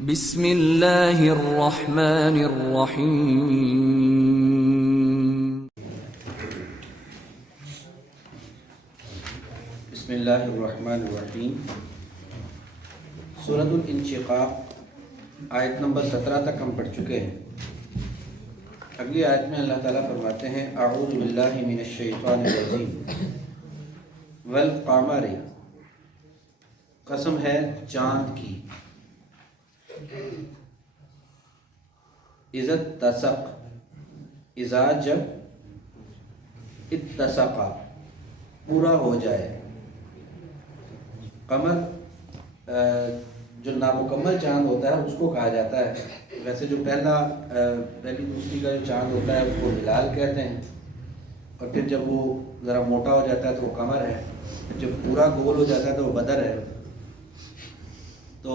بسم اللہ الرحمن الرحیم۔ بسم اللہ الرحمن الرحیم۔ سورۃ الانشقاق آیت نمبر 17 تک ہم پڑھ چکے ہیں۔ اگلی آیت میں اللہ تعالیٰ فرماتے ہیں اعوذ باللہ من الشیطان الرجیم والقمر، قسم ہے چاند کی، اذا اتسق، اذا جب، اتسقا پورا ہو جائے۔ قمر جو نامکمل چاند ہوتا ہے اس کو کہا جاتا ہے۔ ویسے جو پہلی دوسری کا جو چاند ہوتا ہے اس کو ہلال کہتے ہیں، اور پھر جب وہ ذرا موٹا ہو جاتا ہے تو وہ قمر ہے، جب پورا گول ہو جاتا ہے تو وہ بدر ہے۔ تو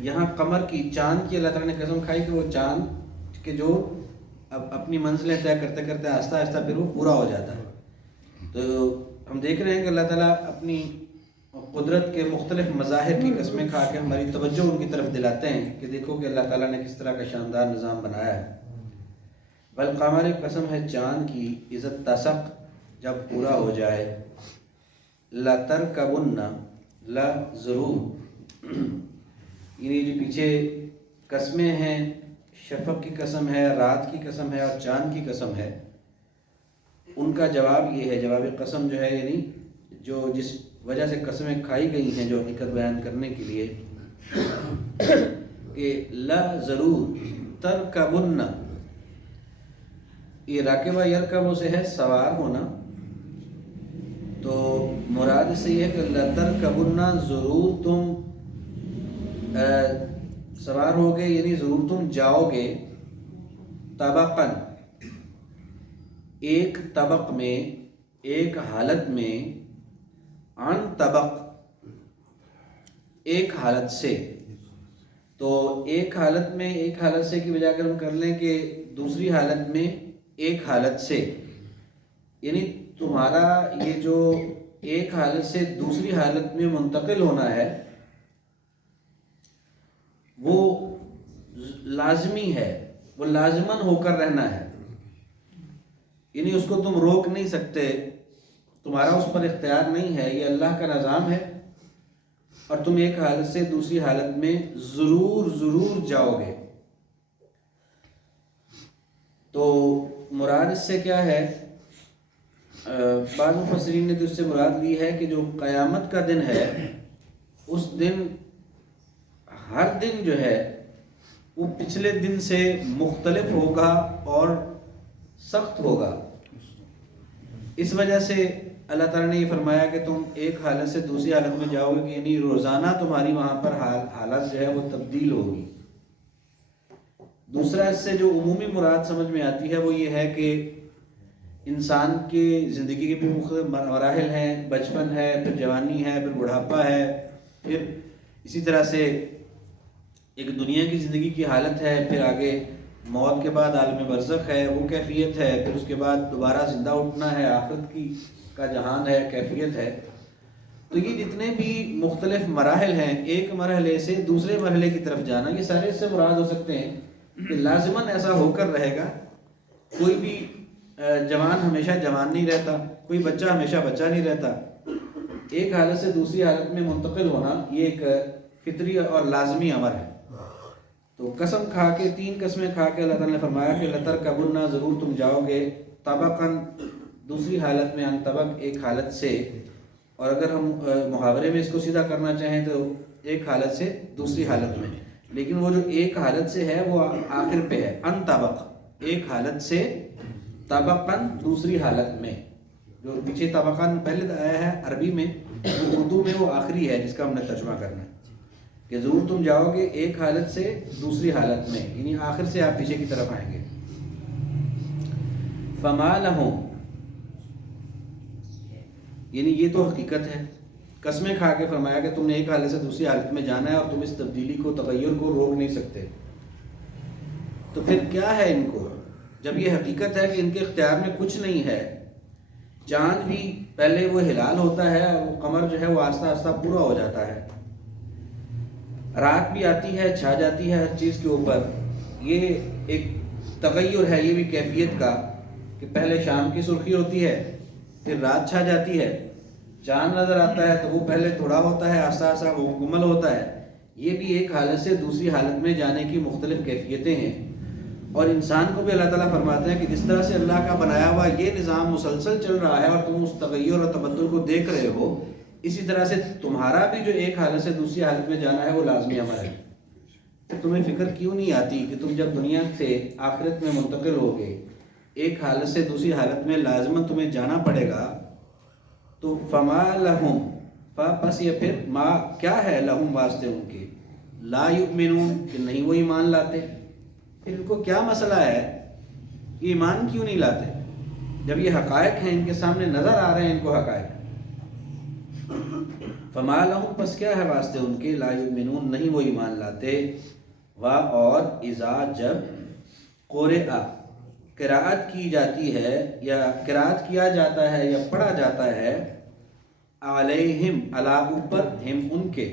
یہاں قمر کی، چاند کی اللہ تعالیٰ نے قسم کھائی کہ وہ چاند کہ جو اب اپنی منزلیں طے کرتے کرتے آہستہ آہستہ پھر وہ پورا ہو جاتا ہے۔ تو ہم دیکھ رہے ہیں کہ اللہ تعالیٰ اپنی قدرت کے مختلف مظاہر کی قسمیں کھا کے ہماری توجہ ان کی طرف دلاتے ہیں کہ دیکھو کہ اللہ تعالیٰ نے کس طرح کا شاندار نظام بنایا ہے۔ والقمر، قسم ہے چاند کی، اذا اتسق، جب پورا ہو جائے۔ لترکبن، لا ضرور، یعنی جو پیچھے قسمیں ہیں، شفق کی قسم ہے، رات کی قسم ہے اور چاند کی قسم ہے، ان کا جواب یہ ہے، جواب قسم جو ہے یعنی جو جس وجہ سے قسمیں کھائی گئی ہیں جو حقیقت بیان کرنے کے لیے، کہ لا ضرور ترکبن، یہ راکبہ یرکبو سے ہے سوار ہونا، تو مراد سے یہ ہے کہ لترکبن، ضرور تم سوار ہوگے، یعنی ضرور تم جاؤ گے، طبقاً، ایک طبق میں، ایک حالت میں، عن طبق، ایک حالت سے۔ تو ایک حالت میں، ایک حالت سے کی بجائے اگر ہم کر لیں کہ دوسری حالت میں ایک حالت سے، یعنی تمہارا یہ جو ایک حالت سے دوسری حالت میں منتقل ہونا ہے وہ لازمی ہے، وہ لازماً ہو کر رہنا ہے، یعنی اس کو تم روک نہیں سکتے، تمہارا اس پر اختیار نہیں ہے، یہ اللہ کا نظام ہے، اور تم ایک حالت سے دوسری حالت میں ضرور جاؤ گے۔ تو مراد اس سے کیا ہے؟ بعض مفسرین نے تو اس سے مراد لی ہے کہ جو قیامت کا دن ہے اس دن ہر دن جو ہے وہ پچھلے دن سے مختلف ہوگا اور سخت ہوگا۔ اس وجہ سے اللہ تعالیٰ نے یہ فرمایا کہ تم ایک حالت سے دوسری حالت میں جاؤ گے، کہ یعنی روزانہ تمہاری وہاں پر حالت جو ہے وہ تبدیل ہوگی۔ دوسرا اس سے جو عمومی مراد سمجھ میں آتی ہے وہ یہ ہے کہ انسان کی زندگی کے بھی مختلف مراحل ہیں، بچپن ہے، پھر جوانی ہے، پھر بڑھاپا ہے، پھر اسی طرح سے ایک دنیا کی زندگی کی حالت ہے، پھر آگے موت کے بعد عالم برزخ ہے، وہ کیفیت ہے، پھر اس کے بعد دوبارہ زندہ اٹھنا ہے، آخرت کا جہان ہے، کیفیت ہے۔ تو یہ جتنے بھی مختلف مراحل ہیں، ایک مرحلے سے دوسرے مرحلے کی طرف جانا، یہ سارے اس سے مراد ہو سکتے ہیں کہ لازماً ایسا ہو کر رہے گا۔ کوئی بھی جوان ہمیشہ جوان نہیں رہتا، کوئی بچہ ہمیشہ بچہ نہیں رہتا، ایک حالت سے دوسری حالت میں منتقل ہونا یہ ایک فطری اور لازمی امر ہے۔ تو قسم کھا کے، تین قسمیں کھا کے اللہ تعالیٰ نے فرمایا کہ لترکبن، ضرور تم جاؤ گے، طبقاً، دوسری حالت میں، عن طبق، ایک حالت سے، اور اگر ہم محاورے میں اس کو سیدھا کرنا چاہیں تو ایک حالت سے دوسری حالت میں، لیکن وہ جو ایک حالت سے ہے وہ آخر پہ ہے، عن طبق، ایک حالت سے، طبقاً، دوسری حالت میں۔ جو پیچھے طبقاً پہلے آیا ہے عربی میں، اردو میں وہ آخری ہے جس کا ہم نے ترجمہ کرنا ہے، کہ ضرور تم جاؤ گے ایک حالت سے دوسری حالت میں، یعنی آخر سے آپ پیچھے کی طرف آئیں گے۔ فما لہم، یعنی یہ تو حقیقت ہے، قسمیں کھا کے فرمایا کہ تم نے ایک حالت سے دوسری حالت میں جانا ہے اور تم اس تبدیلی کو، تغیر کو روک نہیں سکتے۔ تو پھر کیا ہے ان کو، جب یہ حقیقت ہے کہ ان کے اختیار میں کچھ نہیں ہے؟ چاند بھی پہلے وہ ہلال ہوتا ہے، وہ قمر جو ہے وہ آہستہ آہستہ پورا ہو جاتا ہے، رات بھی آتی ہے، چھا جاتی ہے ہر چیز کے اوپر. یہ ایک تغیر ہے، یہ بھی کیفیت کا، کہ پہلے شام کی سرخی ہوتی ہے، پھر رات چھا جاتی ہے، چاند نظر آتا ہے تو وہ پہلے تھوڑا ہوتا ہے، آہستہ آہستہ وہ مکمل ہوتا ہے. یہ بھی ایک حالت سے دوسری حالت میں جانے کی مختلف کیفیتیں ہیں. اور انسان کو بھی اللہ تعالیٰ فرماتے ہیں کہ جس طرح سے اللہ کا بنایا ہوا یہ نظام مسلسل چل رہا ہے اور تم اس تغیر اور تبدل کو دیکھ رہے ہو، اسی طرح سے تمہارا بھی جو ایک حالت سے دوسری حالت میں جانا ہے وہ لازمی عمل ہے. تو تمہیں فکر کیوں نہیں آتی کہ تم جب دنیا سے آخرت میں منتقل ہوگے، ایک حالت سے دوسری حالت میں لازماً تمہیں جانا پڑے گا. تو فما لہم، پس یہ پھر ما کیا ہے لہم واسطے ان کے، لا یؤمنون کہ نہیں وہ ایمان لاتے. پھر ان کو کیا مسئلہ ہے، یہ ایمان کیوں نہیں لاتے جب یہ حقائق ہیں ان کے سامنے نظر آ رہے ہیں ان کو حقائق. فما لہم پس کیا ہے واسطے ان کے، لا یؤمنون نہیں وہ ایمان لاتے. اور اذا جب قرئ قراءت کی جاتی ہے یا قراءت کیا جاتا ہے یا پڑھا جاتا ہے، علیہم علی اوپر، ہم ان کے،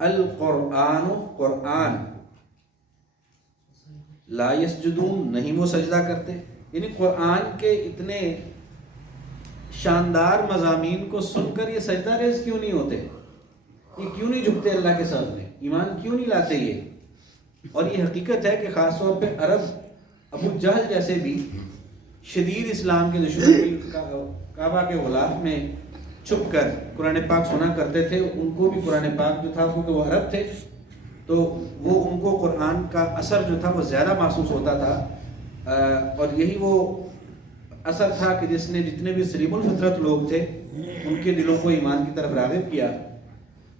القرآن قرآن، لا یسجدون نہیں وہ سجدہ کرتے. یعنی قرآن کے اتنے شاندار مضامین کو سن کر یہ سجدہ ریز کیوں نہیں ہوتے، یہ کیوں نہیں جھکتے اللہ کے سامنے، ایمان کیوں نہیں لاتے یہ. اور یہ حقیقت ہے کہ خاص طور پہ عرب، ابو جہل جیسے بھی شدید اسلام کے دشمن کعبہ کے غلاف میں چھپ کر قرآن پاک سنا کرتے تھے. ان کو بھی قرآن پاک جو تھا کیونکہ وہ عرب تھے تو وہ ان کو قرآن کا اثر جو تھا وہ زیادہ محسوس ہوتا تھا. اور یہی وہ اثر تھا کہ جس نے جتنے بھی سلیم الفطرت لوگ تھے ان کے دلوں کو ایمان کی طرف راغب کیا.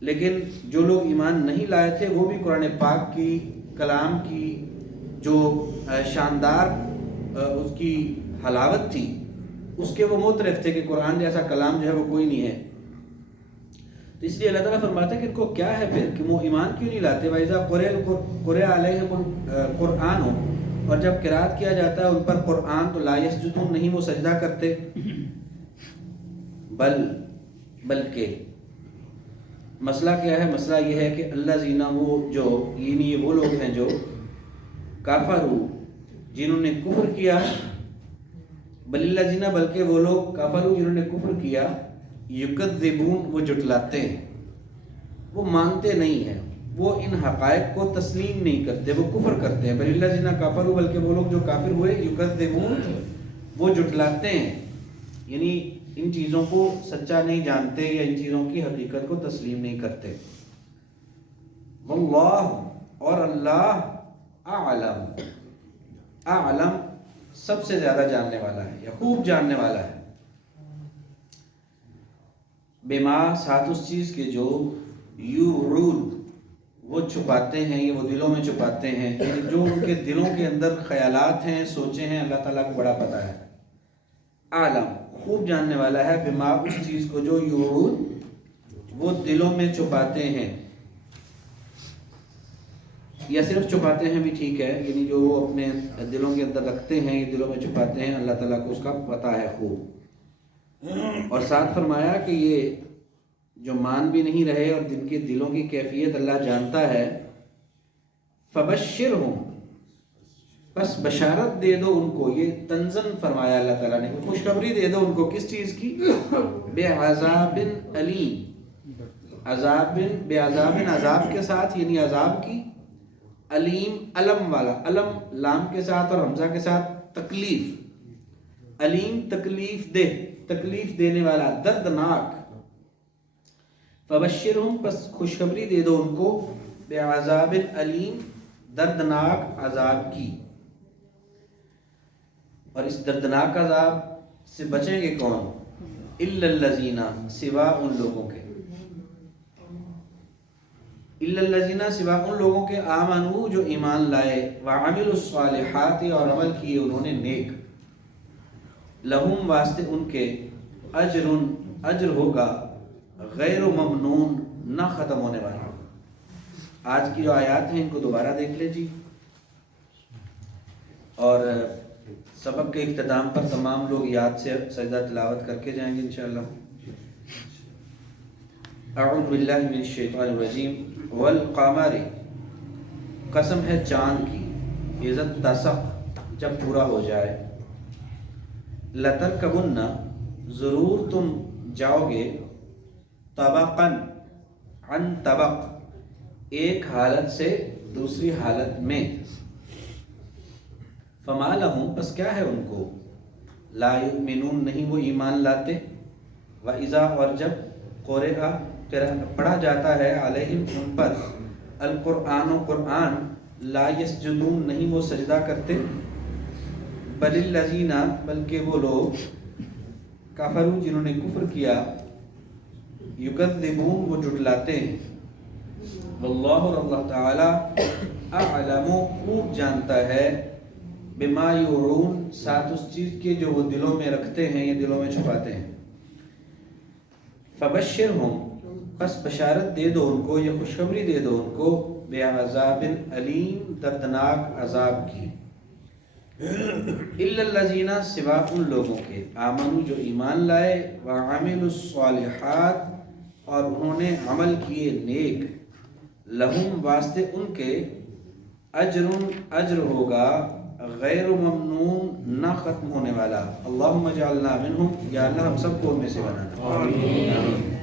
لیکن جو لوگ ایمان نہیں لائے تھے وہ بھی قرآن پاک کی کلام کی جو شاندار اس کی حلاوت تھی اس کے وہ معترف تھے کہ قرآن جیسا کلام جو ہے وہ کوئی نہیں ہے. تو اس لیے اللہ تعالیٰ فرماتا ہے کہ ان کو کیا ہے پھر کہ وہ ایمان کیوں نہیں لاتے. وَإِذَا قُرِئَ عَلَيْهِمُ الْقُرْآنُ اور جب قرأت کیا جاتا ہے ان پر قرآن تو لا یسجدون نہیں وہ سجدہ کرتے. بلکہ مسئلہ کیا ہے، مسئلہ یہ ہے کہ اللہ زینا وہ جو یعنی وہ لوگ ہیں جو کافرو جنہوں نے کفر کیا، بل اللہ زینا بلکہ وہ لوگ کافرو جنہوں نے کفر کیا، یکذبون وہ جھٹلاتے ہیں، وہ مانتے نہیں ہیں، وہ ان حقائق کو تسلیم نہیں کرتے، وہ کفر کرتے ہیں. بل اللہ زینا کافرو بلکہ وہ لوگ جو کافر ہوئے، یکذبون وہ جھٹلاتے ہیں، یعنی ان چیزوں کو سچا نہیں جانتے یا ان چیزوں کی حقیقت کو تسلیم نہیں کرتے. واللہ اور اللہ اعلم سب سے زیادہ جاننے والا ہے یا خوب جاننے والا ہے، بما ساتھ اس چیز کے جو یوعون وہ چھپاتے ہیں، یہ وہ دلوں میں چھپاتے ہیں، یعنی جو ان کے دلوں کے اندر خیالات ہیں، سوچیں ہیں، اللہ تعالیٰ کو بڑا پتہ ہے. عالم خوب جاننے والا ہے، بما اس چیز کو جو یوعون وہ دلوں میں چھپاتے ہیں، یا صرف چھپاتے ہیں بھی ٹھیک ہے، یعنی جو وہ اپنے دلوں کے اندر رکھتے ہیں، یہ دلوں میں چھپاتے ہیں، اللہ تعالیٰ کو اس کا پتہ ہے خوب. اور ساتھ فرمایا کہ یہ جو مان بھی نہیں رہے اور جن کے دلوں کی کیفیت اللہ جانتا ہے، فبشرہم بس بشارت دے دو ان کو، یہ تنزن فرمایا اللہ تعالیٰ نے، خوشخبری دے دو ان کو کس چیز کی، بعذاب علیم، بعذاب عذاب کے ساتھ، یعنی عذاب کی، علیم علم والا، علم لام کے ساتھ اور حمزہ کے ساتھ تکلیف، علیم تکلیف دہ، تکلیف دینے والا، دردناک. فبشرہم پس خوشخبری دے دو ان کو، بعذاب علیم دردناک عذاب کی. اور اس دردناک عذاب سے بچیں گے کون، الا الذین سوا ان لوگوں کے، الا الذین سوا ان لوگوں کے، آمنوا جو ایمان لائے، وعملوا الصالحات اور عمل کیے انہوں نے نیک، لہم واسطے ان کے، اجر اجر ہوگا، غیر ممنون نہ ختم ہونے والا. آج کی جو آیات ہیں ان کو دوبارہ دیکھ لیں جی، اور سبق کے اختتام پر تمام لوگ یاد سے سجدہ تلاوت کر کے جائیں گے انشاءاللہ. اعوذ باللہ من الشیطان الرجیم. والقمر قسم ہے چاند کی، اذا اتسق جب پورا ہو جائے، لترکبن ضرور تم جاؤ گے، طبقاً عن طبق ایک حالت سے دوسری حالت میں، فما لہم پس کیا ہے ان کو، لا یؤمنون نہیں وہ ایمان لاتے، وَإِذَا اور جب قرئ پڑھا جاتا ہے علیہم ان پر، القرآن و قرآن، لا یسجدون نہیں وہ سجدہ کرتے، بل الذین بلکہ وہ لوگ، کفروا جنہوں نے کفر کیا، یکذبون وہ جھٹلاتے ہیں، واللہ اور اللہ تعالی اعلم خوب جانتا ہے، بما یوعون ساتھ اس چیز کے جو وہ دلوں میں رکھتے ہیں یا دلوں میں چھپاتے ہیں، فبشرہم پس بشارت دے دو ان کو یا خوشخبری دے دو ان کو، بعذاب علیم دردناک عذاب کی، الا الذین سوا ان لوگوں کے، آمنوا جو ایمان لائے، وعملوا الصالحات اور انہوں نے عمل کیے نیک، لہم واسطے ان کے، اجر ہوگا، غیر ممنون نہ ختم ہونے والا، اللہم اجعلنا منہم، یا اللہ ہم سب کو ان میں سے بنانا، آمین۔